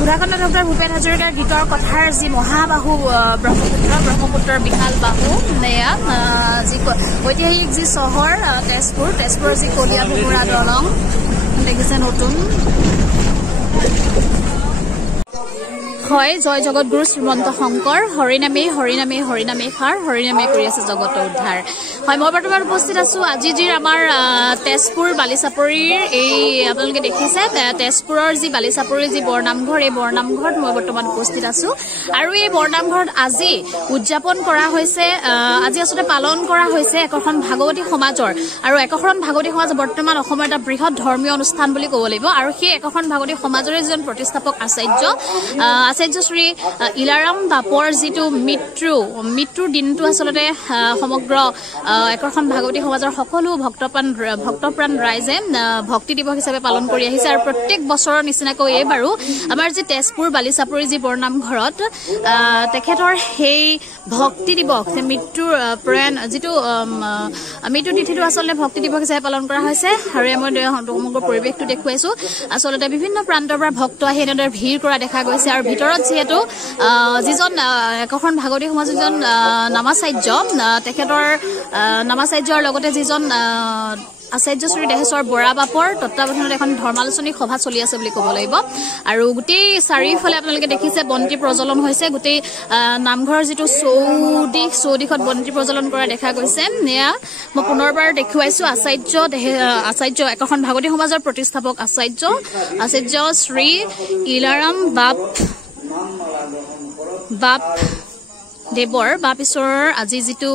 সুধাকণ্ড doctor Bhupen হাজৰিকাৰ গীতৰ কথাৰ যি মহাবাহু ব্ৰহ্মপুত্ৰৰ বিশাল বাহু এয়া যি ঐতিহাসিক যি চহৰ তেজপুৰৰ যি কলীয়া ভোমোৰা দলং দেখিছে নতুন হয় জয় জগতগুৰু শ্ৰীমন্ত শংকৰ হৰিনামে হৰিনামে হৰিনামে খাৰ হৰিনামে কৰি আছে জগত উদ্ধাৰ হয় মই বৰ্তমান উপস্থিত আছো আজি যি আমাৰ তেজপুৰ বালিচাপৰিৰ এই আপোনালোকে দেখিছে তেজপুৰৰ যি বালিচাপৰিৰ যি বৰনামঘৰ এই বৰনামঘৰত মই বৰ্তমান উপস্থিত আছো আৰু এই বৰনামঘৰত আজি উদযাপন কৰা হৈছে আজি আসলে পালন কৰা হৈছে একখন ভাগৱতী সমাজৰ আৰু একখন ভাগৱতী সমাজ বৰ্তমান অসমৰ এটা বৃহৎ ধৰ্মীয় অনুষ্ঠান বুলি ক'ব লাগিব আৰু সেই একখন ভাগৱতী সমাজৰ যিজন প্ৰতিষ্ঠাপক আচাৰ্য শ্ৰী ইলাৰাম বাপৰ যিটো মৃত্যুৰ দিনটো আসলতে সমগ্ৰ একখন ভাগৱতী সমাজৰ সকলো ভক্তপ্ৰাণ ৰাইজে ভক্তি দিৱস হিচাপে পালন কৰি আহিছে আৰু প্ৰত্যেক বছৰৰ নিচিনাকৈ এইবাৰো আমাৰ যি তেজপুৰ বালিচাপৰি যি বৰনামঘৰত তেখেতৰ সেই ভক্তি দিৱস মৃত্যুৰ প্ৰয়াণ যিটো মৃত্যু তিথিটো আসলে ভক্তি দিৱস হিচাপে পালন কৰা হৈছে আৰু মই সমগ্ৰ পৰিৱেশটো দেখুৱাইছো আসলতে বিভিন্ন প্ৰান্তৰ পৰা ভক্ত আহি এনেদৰে ভিৰ কৰা দেখা গৈছে আৰু ভিতৰত যেহেতু যিজন একখন ভাগৱতী সমাজৰ যিজন নামাচাৰ্য তেখেতৰ নামাচাৰ্যৰ লগতে যিজন আচাৰ্য শ্ৰী দেহেশ্বৰ বৰা বাপৰ তত্বাৱধানত এখন ধৰ্মালোচনী সভা চলি আছে বুলি ক'ব লাগিব আৰু গোটেই চাৰিওফালে আপোনালোকে দেখিছে বন্তি প্ৰজ্বলন হৈছে গোটেই নামঘৰৰ যিটো চৌদিশত বন্তি প্ৰজ্বলন কৰা দেখা গৈছে এয়া মই পুনৰবাৰ দেখুৱাইছো আচাৰ্য একখন ভাগৱতী সমাজৰ প্ৰতিষ্ঠাপক আচাৰ্য শ্ৰী ইলাৰাম বাপ দেৱৰ বাপ ঈশ্বৰৰ আজি যিটো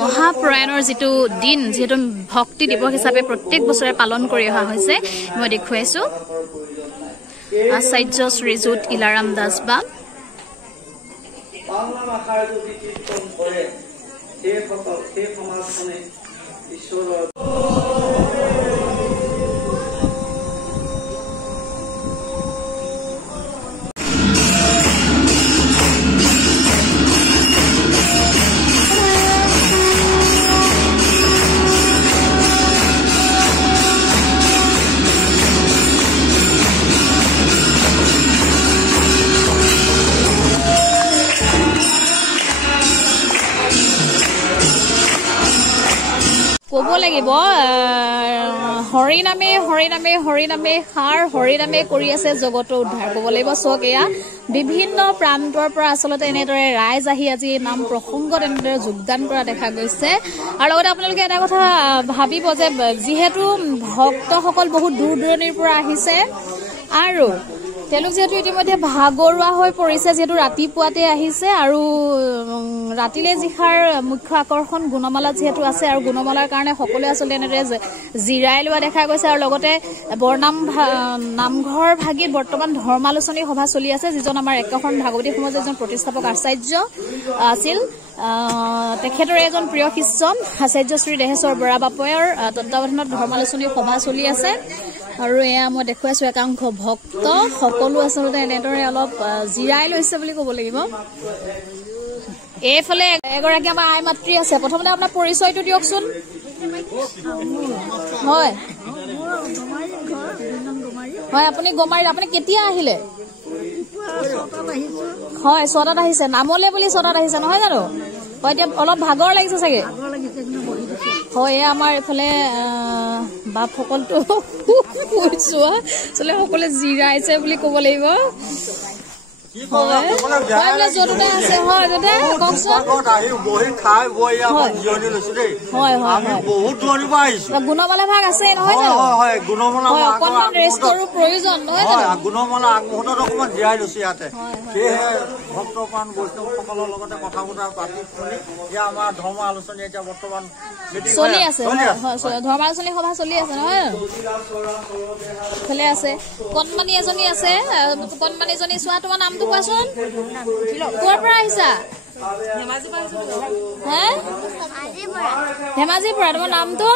মহাপ্ৰয়াণৰ যিটো দিন যিহেতু ভক্তি দিৱস হিচাপে প্ৰত্যেক বছৰে পালন কৰি অহা হৈছে মই দেখুৱাইছো আচাৰ্য শ্ৰীযুত ইলাৰাম দাস বাপ ক'ব লাগিব হৰিনামে হৰিনামে হৰিনামে সাৰ হৰিনামে কৰি আছে জগত উদ্ধাৰ ক'ব লাগিব চক এয়া বিভিন্ন প্ৰান্তৰ পৰা আসলতে এনেদৰে ৰাইজ আহি আজি নাম প্ৰসংগত এনেদৰে যোগদান কৰা দেখা গৈছে আৰু লগতে আপোনালোকে এটা কথা ভাবিব যে যিহেতু ভক্তসকল বহুত দূৰ দূৰণিৰ পৰা আহিছে আৰু তেওঁলোক যেহেতু ইতিমধ্যে ভাগৰুৱা হৈ পৰিছে যেহেতু ৰাতিপুৱাতে আহিছে আৰু ৰাতিলে যিখাৰ মুখ্য আকৰ্ষণ গুণমালা যেহেতু আছে আৰু গুণমালাৰ কাৰণে সকলোৱে আসলে এনেদৰে জিৰাই লোৱা দেখা গৈছে আৰু লগতে নামঘৰ ভাগিত বৰ্তমান ধৰ্মালোচনী সভা চলি আছে যিজন আমাৰ একখন ভাগৱতী সমাজৰ এজন প্ৰতিষ্ঠাপক আচাৰ্য আছিল তেখেতৰ এজন প্ৰিয় শিষ্য আচাৰ্য শ্ৰী দেহেশ্বৰ বৰা বাপৰ তত্বাৱধানত ধৰ্মালোচনী সভা চলি আছে আৰু এয়া মই দেখুৱাইছো একাংশ ভক্ত সকলো আসলতে এনেদৰে অলপ জিৰাই লৈছে বুলি ক'ব লাগিব এইফালে এগৰাকী আমাৰ আই মাতৃ আছে প্ৰথমতে আপোনাৰ পৰিচয়টো দিয়কচোন হয় হয় আপুনি গমাৰী আপুনি কেতিয়া আহিলে হয় 6টাত আহিছে নামলে বুলি 6টাত আহিছে নহয় জানো হয় এতিয়া অলপ ভাগৰ লাগিছে চাগে হয় আমাৰ এফালে বাপ সকলটো কৈছো চলে সকলে জিৰাইছে বুলি ক'ব লাগিব গুণমালা ভাগ আছে নহয় অকণমান ৰেষ্টৰো প্ৰয়োজন নহয় গুণমালা আগমুহূৰ্তত অকণমান জীয়াই লৈছো ইয়াতে সেয়েহে ভক্তপ্ৰাণ বৈষ্ণৱসকলৰ লগতে কথা বতৰা পাতি শুনি এতিয়া আমাৰ ধৰ্ম আলোচনী এতিয়া বৰ্তমান চলি আছে ধৰ্মালোচনী সভা চলি আছে নহয় ভালে আছে কণমানি এজনী আছে কণমানিজনী চোৱা তোমাৰ নামটো কোৱাচোন ক'ৰ পৰা আহিছা ধেমাজিৰ পৰা তোমাৰ নামটো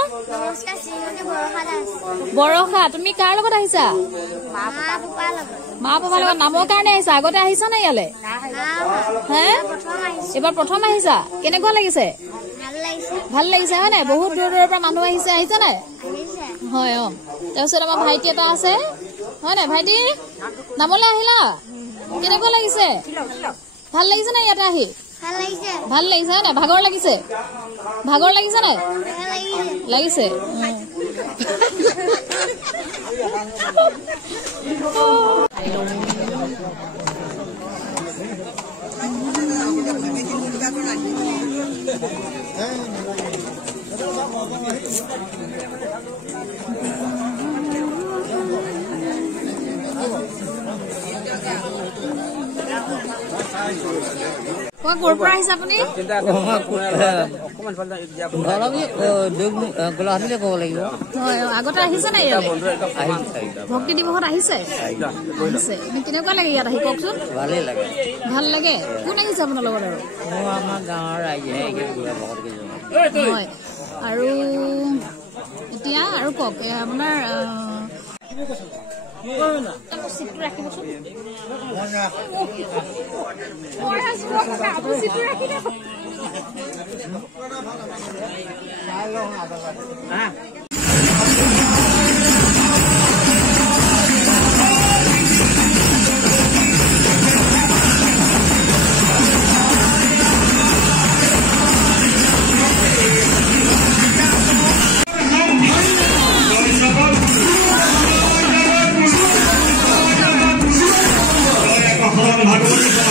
বৰষা তুমি কাৰ লগত আহিছা মা পাপাৰ লগত নামৰ কাৰণে আহিছা আগতে আহিছা নে ইয়ালে এবাৰ প্ৰথম আহিছা কেনেকুৱা লাগিছে ভাল লাগিছে হয় নাই বহুত দূৰৰ পৰা মানুহ আহিছে নাই হয় তাৰপিছত আমাৰ ভাইটি এটা আছে হয় নাই ভাইটি নামলৈ আহিলা কেনেকুৱা লাগিছে ভাল লাগিছে নাই ইয়াতে আহি ভাল লাগিছে নাই ভাগৰ লাগিছে নাই লাগিছে ক'ৰ পৰা আহিছে আপুনি আগতে আহিছে নাই ভক্তি দিৱসত আহিছে কেনেকুৱা লাগে ইয়াত আহি কওকচোন ভাল লাগে কোন আহিছে আপোনাৰ লগত আৰু আমাৰ গাঁৱৰ ৰাইজে হয় আৰু এতিয়া আৰু কওক আপোনাৰ চিটটো ৰাখিবচোন Vamos